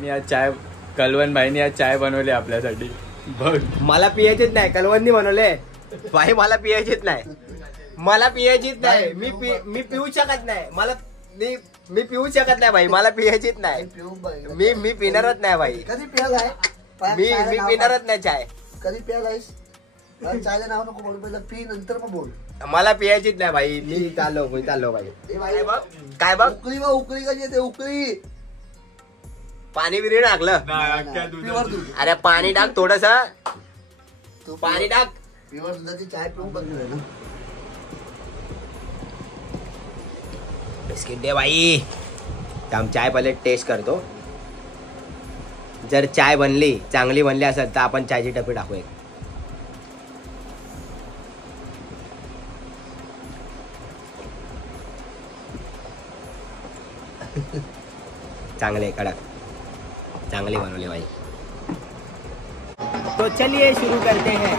भाईनी आज चाय, कलवन भाईनी आज चाय बनवली आपल्यासाठी बघ. मला पियाचीच नाही, कलवंदी बनवले भाई. मला पियाचीच नाही, मला पियाचीच नाही. मी पिऊ शकत नाही. मला मी पिऊ शकत नाही भाई. मला पियाचीच नाही. मी पिणारच नाही भाई. कधी प्यालाय? मी पिणारच नाही चाय. कधी प्यालायस? चायला नाव नको बोल, पहिला पी नंतर मग बोल. मला पियाचीच नाही भाई. मी चाललो भाई. काय बघ उकळी बघ, उकळी कशी येते उकळी. पाणी बिरी टाकलं. प्युअर दूध. अरे पाणी टाक थोडस, पाणी टाक. प्युअर दुधाची चाय पिऊन बघणार ना. बिस्किट दे भाई. थांब चाय पहिले टेस्ट करतो. जर चाय बनली, चांगली बनली असेल तर आपण चायची टपी टाकू एक. चांगले कडक, चांगली बनवली भाई. तो चलिए शुरू करते हैं.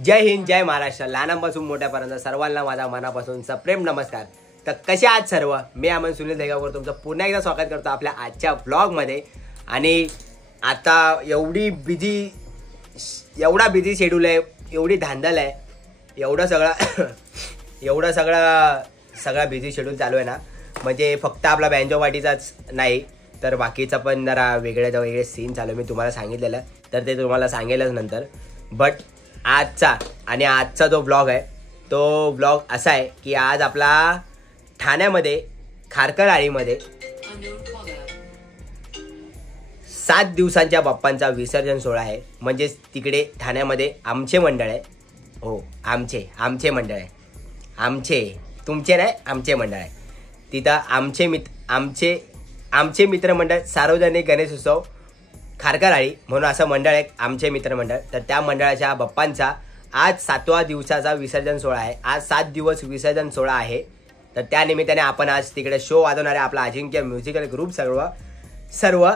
जय हिंद, जय महाराष्ट्र. लहानांपासून मोठ्यापर्यंत सर्वांना माझा मनापासून सप्रेम नमस्कार. तर कसे आहात सर्व? मी अमन सुनील देगावकर तुमचं पुन्हा एकदा स्वागत करतो आपल्या आजच्या व्लॉगमध्ये. आणि आता एवढा बिझी शेड्यूल आहे, एवढी धांदल आहे, एवढं सगळा बिझी शेड्यूल चालू आहे ना. म्हणजे फक्त आपला बँजो पार्टीचाच नाही तर बाकीचा पण जरा वेगळे सीन चालू आहे. मी तुम्हाला सांगितलेलं तर ते तुम्हाला सांगेलच नंतर. बट आजचा जो ब्लॉग आहे तो ब्लॉग असा आहे की आज आपला ठाण्यामध्ये खारकरआळीमध्ये 7 दिवसांच्या बाप्पांचा विसर्जन सोहळा आहे. म्हणजेच तिकडे ठाण्यामध्ये आमचे मंडळ आहे. हो, आमचे मंडळ आहे. तुमचे नाही, आमचे मंडळ आहे. तिथं आमचे मित्रमंडळ सार्वजनिक गणेश उत्सव खारकरआळी म्हणून असं मंडळ आहे, आमचे मित्रमंडळ. तर त्या मंडळाच्या बाप्पांचा आज 7व्या दिवसाचा विसर्जन सोहळा आहे. आज 7 दिवस विसर्जन सोहळा आहे. तर त्या निमित्ताने आपण आज तिकडे शो वाजवणार आहे, आपला अजिंक्य म्युझिकल ग्रुप सर्व.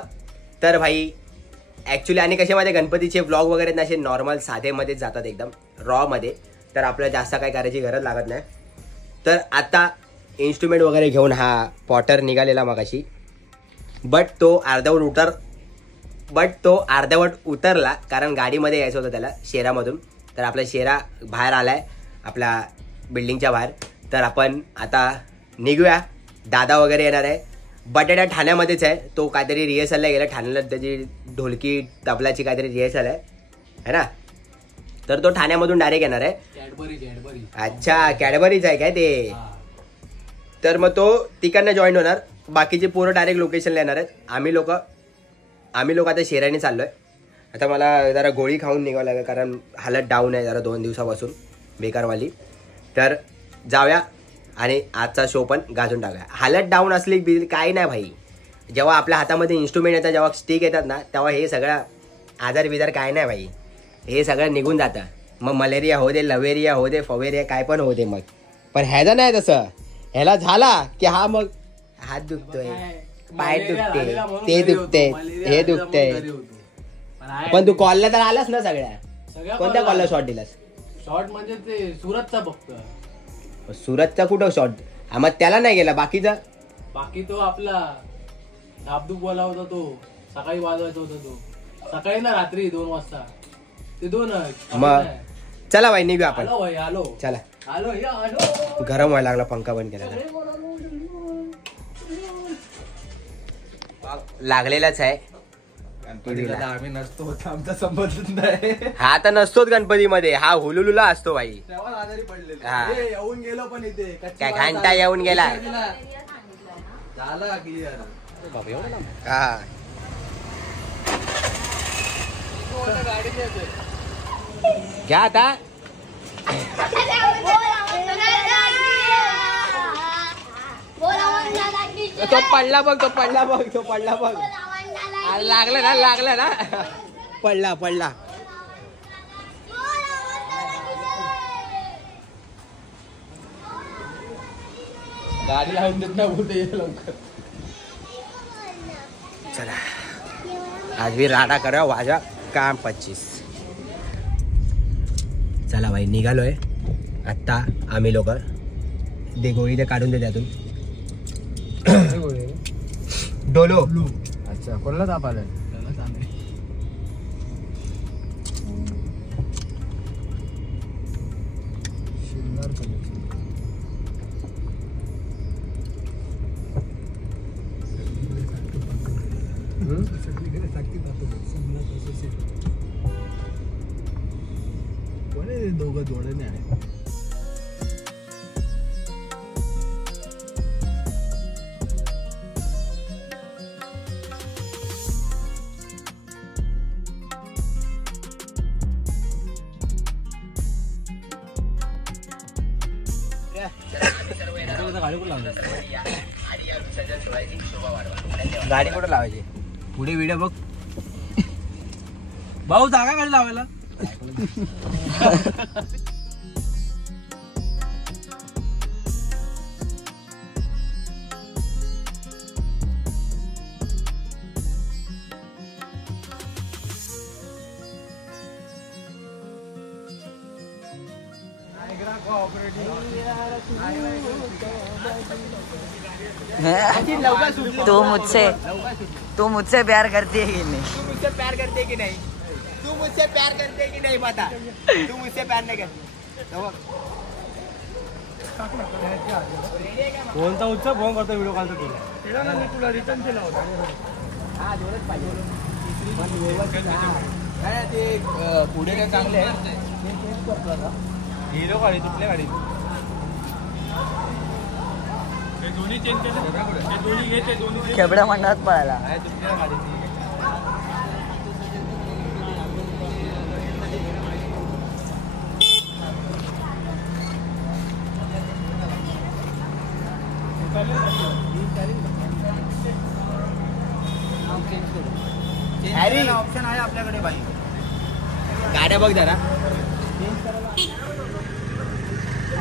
तर भाई ॲक्च्युली आणि कशामध्ये गणपतीचे व्लॉग वगैरे ना असे नॉर्मल साधेमध्येच जातात, एकदम रॉमध्ये. तर आपल्याला जास्त काही करायची गरज लागत नाही. तर आता इन्स्ट्रुमेंट वगैरे घेऊन हा पॉटर निघालेला मगाशी. बट तो अर्धवट उतरला कारण गाडीमध्ये यायचं होतं त्याला शेरामधून. तर आपला शेरा बाहेर आलाय आपल्या बिल्डिंगच्या बाहेर. तर आपण आता निघूया. दादा वगैरे येणार आहे. बटाटा ठाण्यामध्येच आहे, तो काहीतरी रिहर्सलला गेला ठाण्याला. त्याची ढोलकी तबलाची काहीतरी रिहर्सल आहे ना. तर तो ठाण्यामधून डायरेक्ट येणार आहे. अच्छा, कॅडबरीच आहे काय ते. तर मग तो तिकडनं जॉईन होणार. बाकीचे पोरं डायरेक्ट लोकेशनला येणार आहेत. आम्ही लोक आता शेराने चाललोय. आता मला जरा गोळी खाऊन निघावं लागेल कारण हालत डाऊन आहे जरा 2 दिवसापासून बेकारवाली. तर जाऊया आणि आजचा शो पण गाजून टाकूया. हालत डाऊन असली बिल काही नाही भाई. जेव्हा आपल्या हातामध्ये इन्स्ट्रुमेंट येतात, जेव्हा स्टिक येतात ना, तेव्हा हे सगळं आजार बिजार काय नाही भाई. हे सगळं निघून जातं. मग मलेरिया हो दे, लवेरिया हो दे, फवेरिया काय पण हो दे. मग पण ह्याचं नाही तसं. ह्याला झाला की हा मग हात दुखतोय, पाय दुखते, ते दुखते, हे दुखते. पण तू कॉलला तर आलास ना सगळ्या. कोणत्या कॉलला शॉट दिलास? शॉट म्हणजे ते सुरतचा फक्त. सुरतचा कुठं शॉट? मग त्याला नाही गेला. बाकी तो आपला धाबधूक वाला होता, तो सकाळी वाजवायचा होता. तो सकाळी ना रात्री 2 वाजता. ते 2. मग चला भाई निघू आपण. आलो चला. आलो. गरम व्हायला लागला, पंखा बंद केला. लागलेलाच आहे. आम्ही नसतो, आमचा संबंधच नाही. हा तर नसतोच गणपतीमध्ये. हा हुलुलुला असतो भाई. येऊन गेलो पण इथे काय घंटा येऊन गेला. झाला क्लिअर. हा घ्या आता. तो पडला बघ. लागला ना. पडला. गाडी लावून देत ना कुठे लवकर. चला आज भी राडा करा वाजा काम 25. चला भाई निघालोय आत्ता आम्ही लोक. दे गोळीने काढून दे त्यातून. डोलो. अच्छा कोणाला ताप आलाय? दोघं जोडे आहे. गाडी कुठं लावायची? पुढे व्हिडिओ बघ भाऊ, जागा गाडी लावायला. तू मुझसे प्यार करती है कि नहीं? तू मुझसे प्यार करते की नाही? तू मुझसे प्यार करते की नाही? बता. तू मुझसे प्यार नाही करते. फोनचा उच्च फोन करतो व्हिडिओ कॉलचा तुला रिटर्न केला होता. हा दोनच पाहिजे. ते पुढे काय चांगले आहे. हिरो गाडी तुटल्या गाडी खेबड्या मंडळात पळायला. ऑप्शन आहे आपल्याकडे बाई. गाड्या बघ जरा.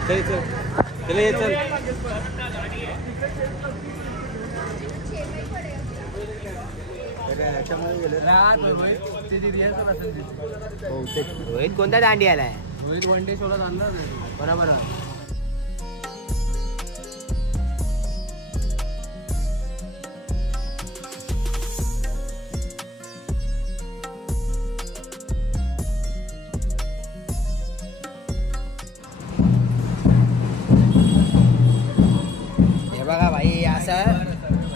चल ये चल. रोहित कोणता दांडी आलाय? रोहित वन डे शोला आणणार नाही. बरोबर. हे बघा भाई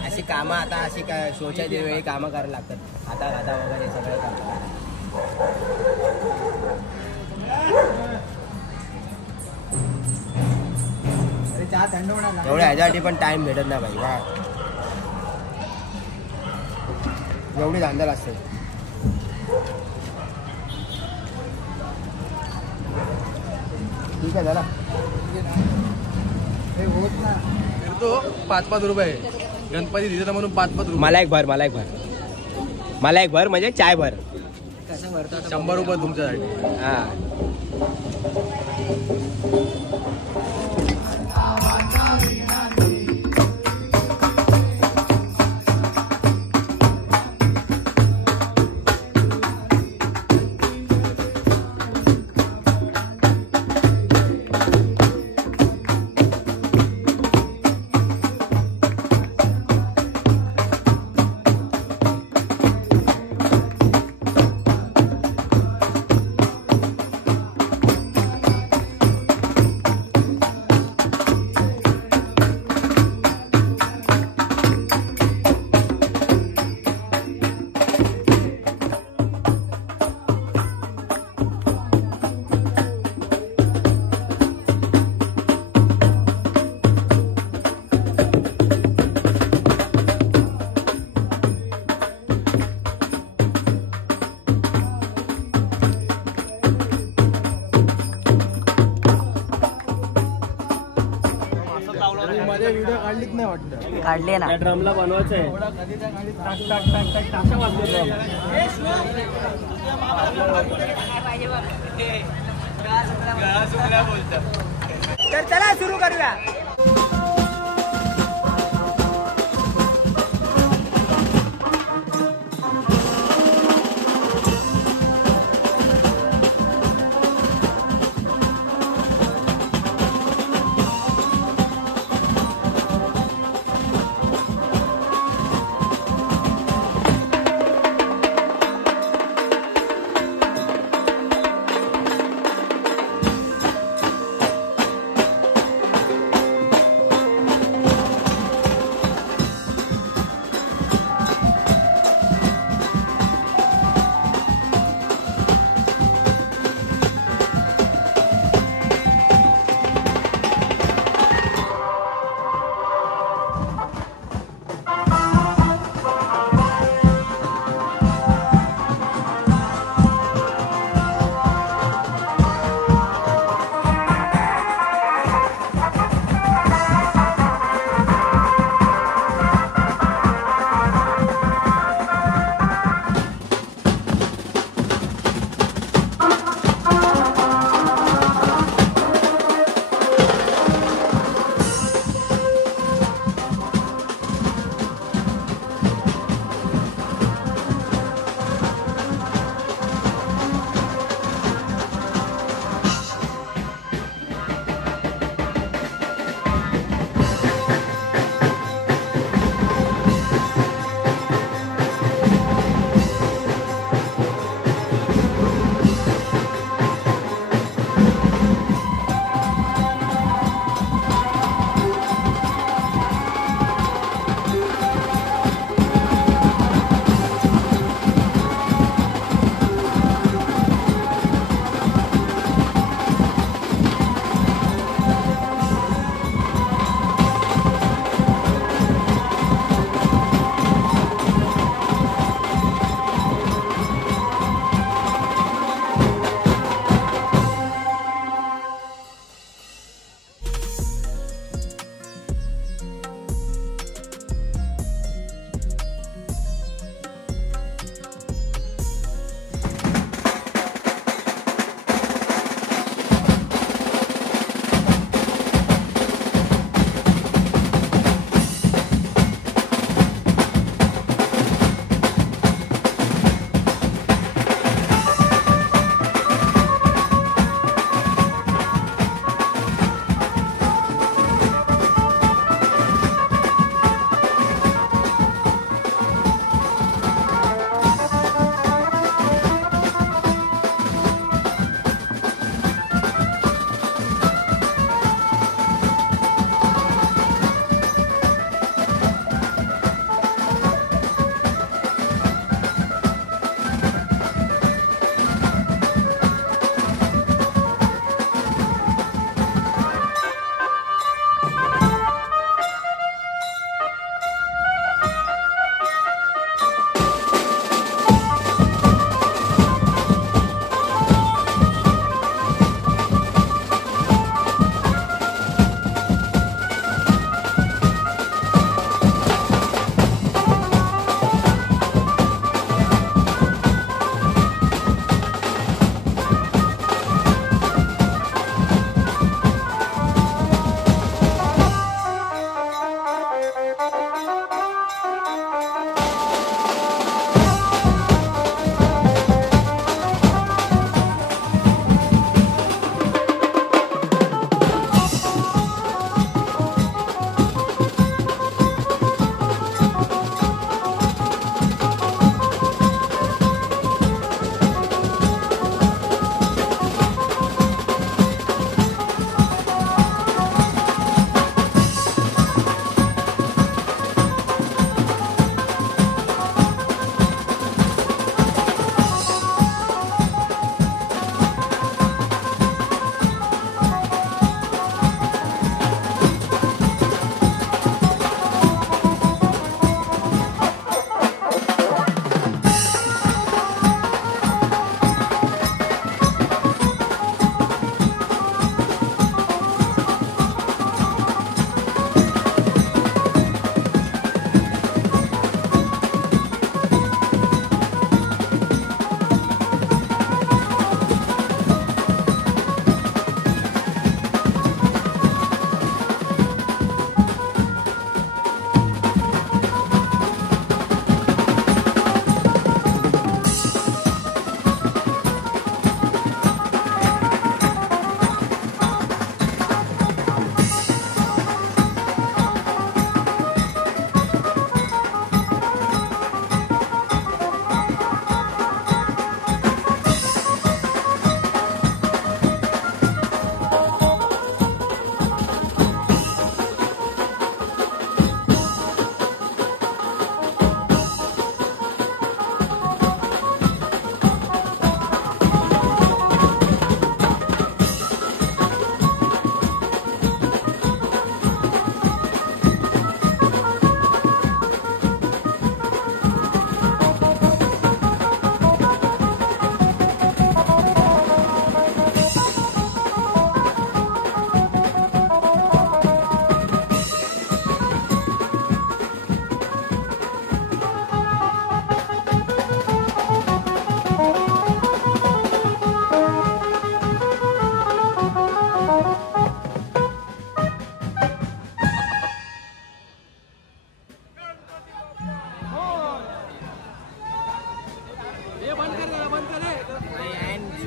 अशी कामं आता अशी काय शोच्या वेळी कामं करायला लागतात. खाता वगैरे सगळे काम. एवढ्या ह्याच्यासाठी पण टाइम भेटत नाही भाई. वा एवढी धांदल असते. ठीक आहे जरा होत ना. तो 5-5 रुपये गणपती दिसत म्हणून 5-5 रुपये. मला एक भर म्हणजे चाय भर. 100 रुपये तुमच्यासाठी. हा व्हिडिओ काढलीच नाही वाटतं. काढले ना. ड्रमला बनवायचं आहे. तर चला सुरू करूया.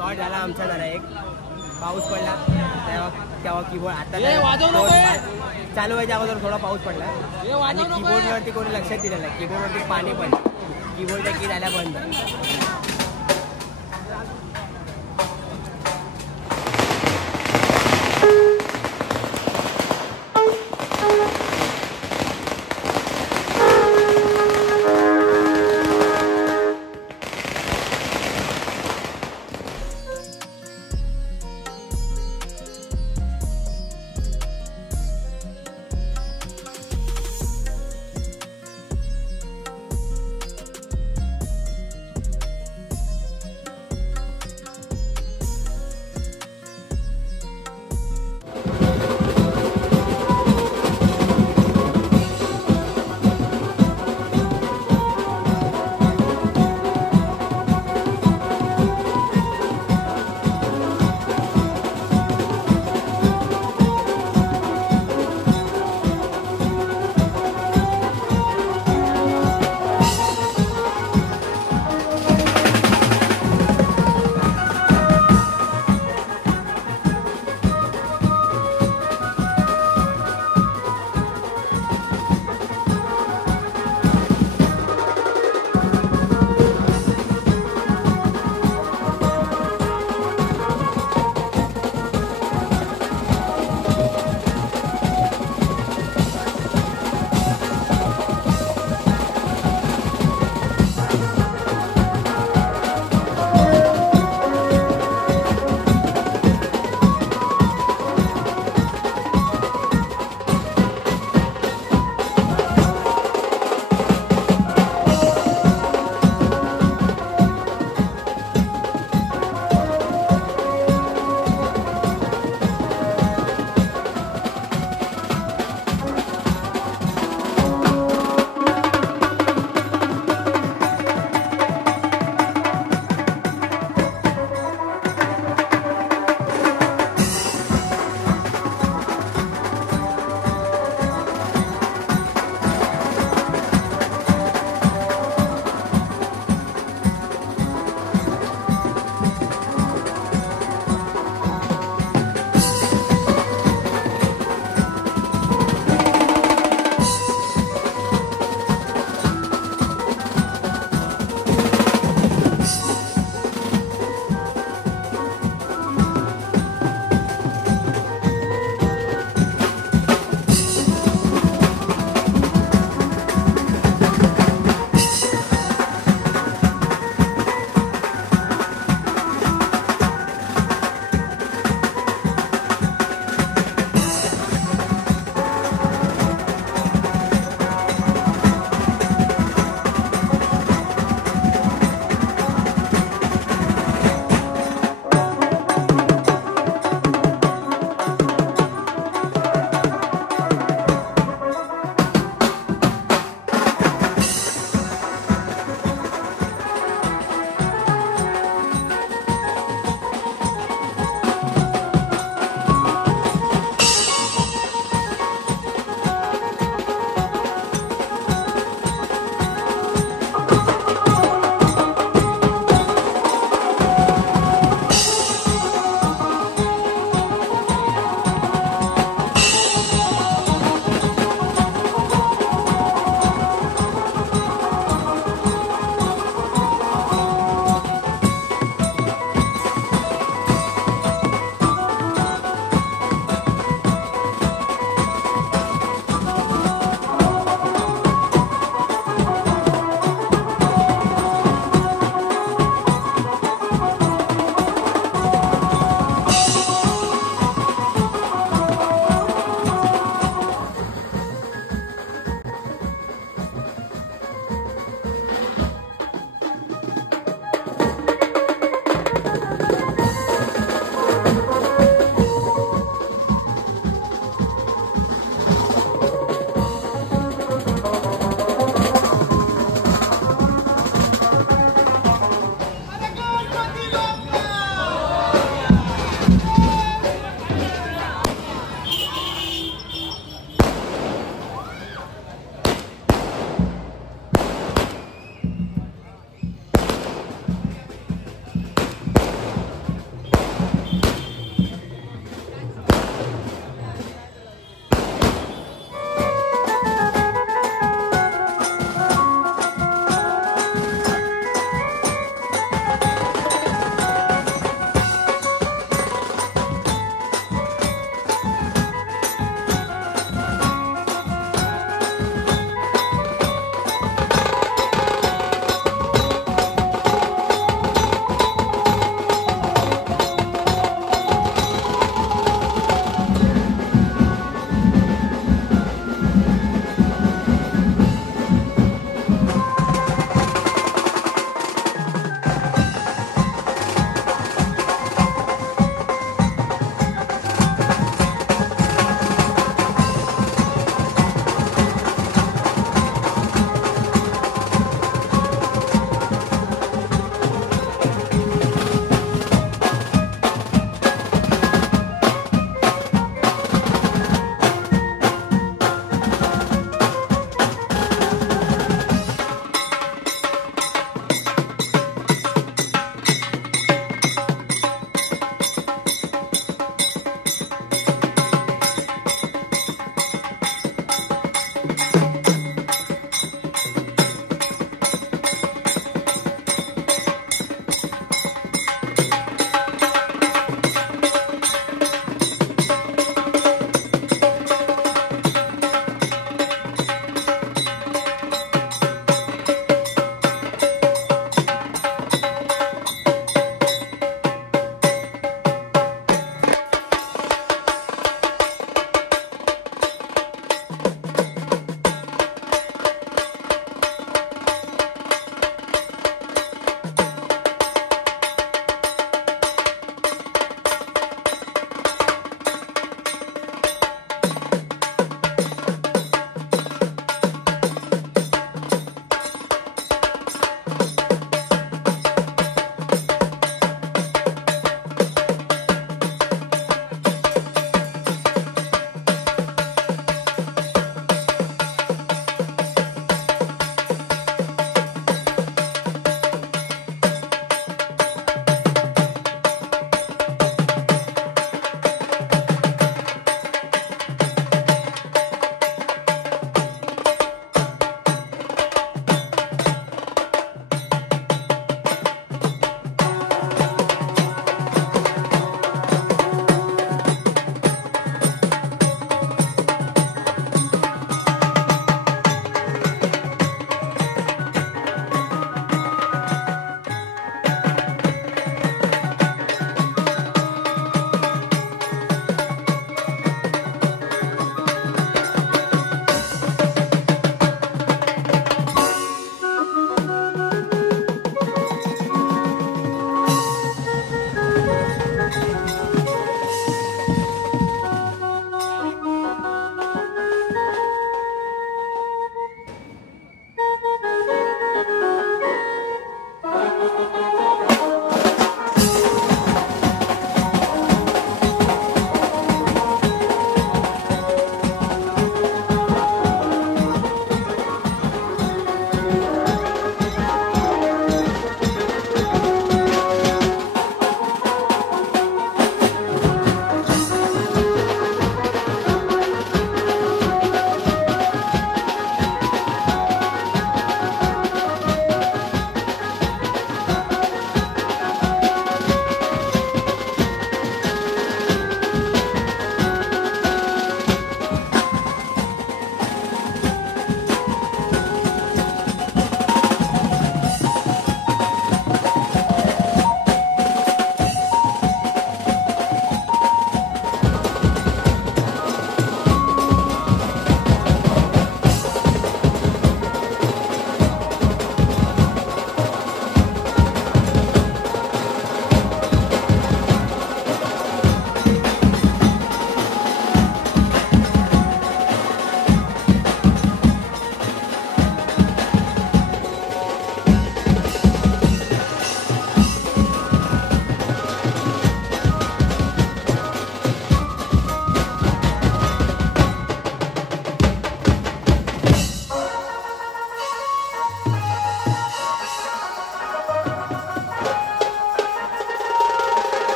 शॉर्ट झाला आमचा जरा एक पाऊस पडला तेव्हा कीबोर्ड आता ए, वाजव नको ए. चालू व्हायच्या अगोदर थोडा पाऊस पडला ए, वाजव आणि नको ए. कीबोर्डवरती कोणी लक्षात दिलं नाही कीबोर्डवरती पाणी पडलं कीबोर्डच्या की झाल्या बंद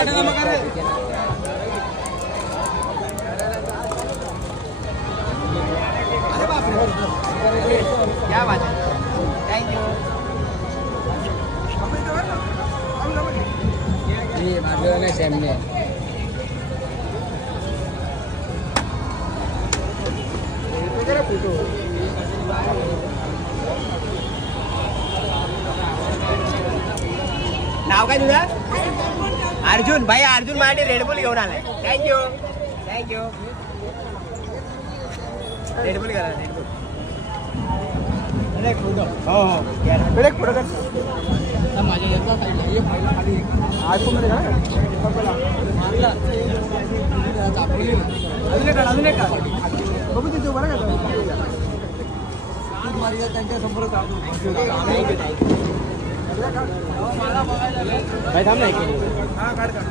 क्या बात आहे, थँक्यू. नाव काय तुझं? अर्जुन. भाई अर्जुन माझ्यासाठी रेडबुल घेऊन आलाय. Thank you thank you. रेडबुल करा, रेडबुल. हो हो एक फोटो कर. अजून एक बघू तिथे बरं का त्यांच्या संपर्क. भाई थांब नाही. हा काढ काढ.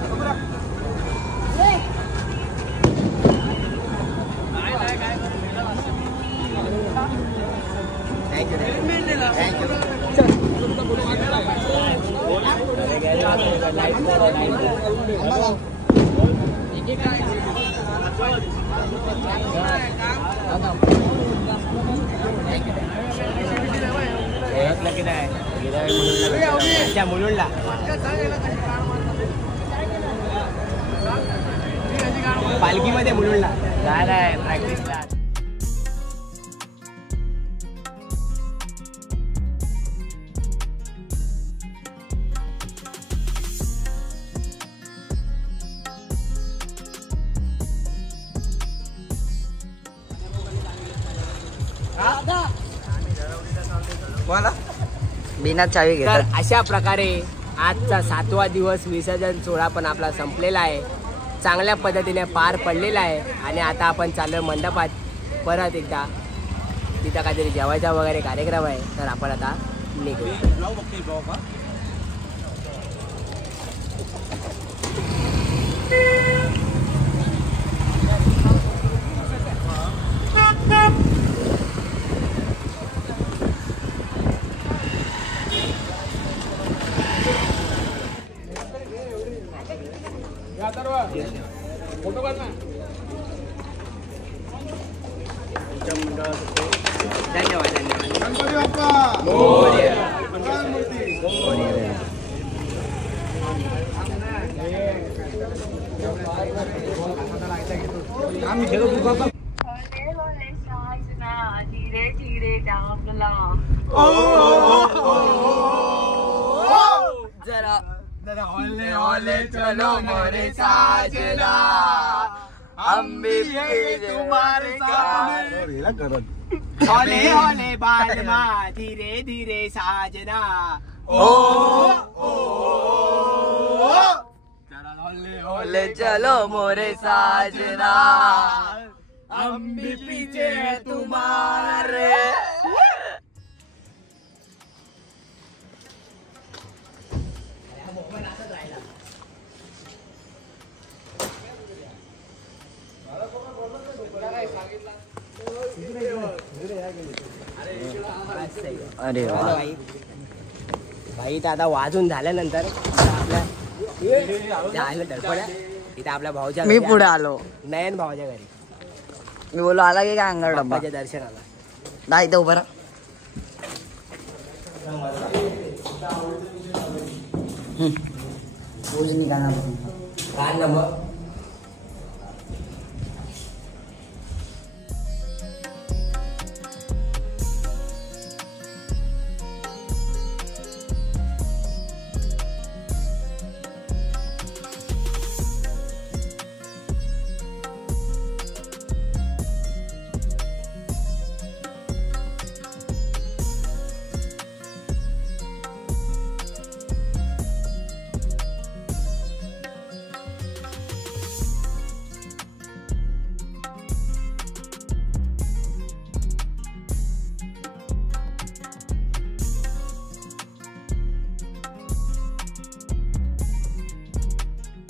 मुलुंडला पालखीमध्ये मुलुंडला जायलाय प्रॅक्टिसला. बिना चावी तर घेतात. अशा प्रकारे आजचा 7वा दिवस विसर्जन सोहळा पण आपला संपलेला आहे, चांगल्या पद्धतीने पार पडलेला आहे. आणि आता आपण चाललो मंडपात परत एकदा, तिथं काहीतरी जेवायचा वगैरे कार्यक्रम आहे. तर आपण आता निघू. धन्यवाद धीरे धीरे जागला जरा होले होले चलो मोरे साजना, हम भी तुम्हारे साथ. होले होले बालमा धीरे धीरे साजना. ओ होले ले चलो मोरे साजना, हम भी पीछे हैं तुम्हारे. अरे वा. भाई इथं आता वाजून झाल्यानंतर आपल्या इथं आपल्या भाऊच्या मी घरी पुढे आलो. नयन भावाच्या घरी मी बोलो आला की काय अंगार डब्बा. बाप्पाच्या दर्शनाला. नाही इथं उभा राहा. काय ना मग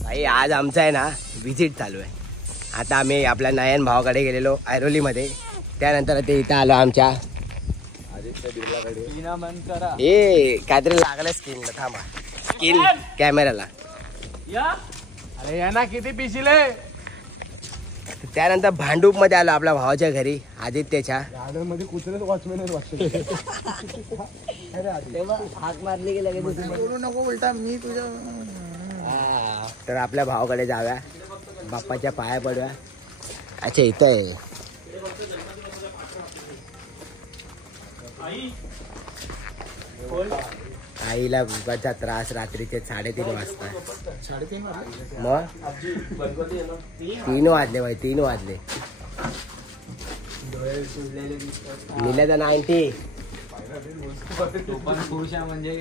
भाई आज आमचा आहे ना व्हिजिट चालू आहे. आता आम्ही आपल्या नयन भावाकडे गेलेलो ऐरोलीमध्ये, त्यानंतर ते इथं आलो आमच्या काहीतरी लागलं स्किनला. थांबा, स्किन कॅमेराला अरे या ना किती पिशिले त्यानंतर भांडूप मध्ये आलो आपल्या भावाच्या घरी आदित्यच्या. गार्डन मध्ये कुत्रेच वॉचमॅन हाक मारली की लगेच बोलू नको उलटा मी तुझ्या तर आपल्या भावाकडे जाऊया, बाप्पाच्या पाया पडूया. अच्छा इथं आहे. आईला भुकाचा त्रास रात्रीचे 3:30 वाजता. 3:30 मग 3 वाजले बाई, 3 वाजले. निलेचा 90 म्हणजे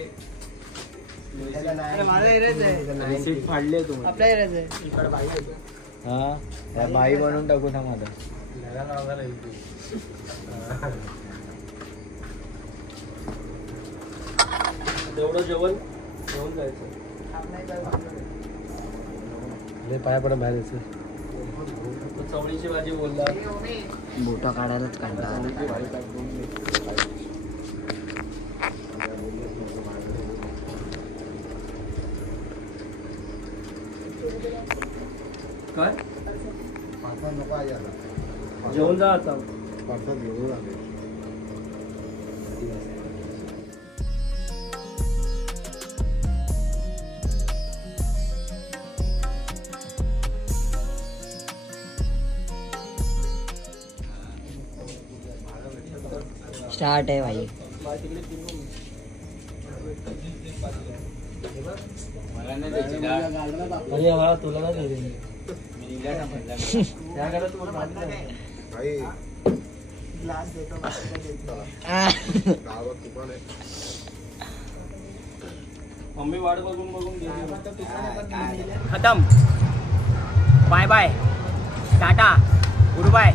फाडले तू आपल्या हा बाई बनवून टाकू ना माझा. तेवढं जेवण घेऊन जायचं. पाया पडून बाहेर यायचं. चवळीची भाजी बोलला. बोटा काढायलाच कंटाळा आला. काय जेवण जा आता. स्टार्ट आहे भाई. मला नाही द्यायची डाळ. अरे हा तुला काय देते मी. मी निघाला ना म्हणला. त्या घरात तू मम्मी वाट बघून बघून खतम. Bye bye, tata, good bye.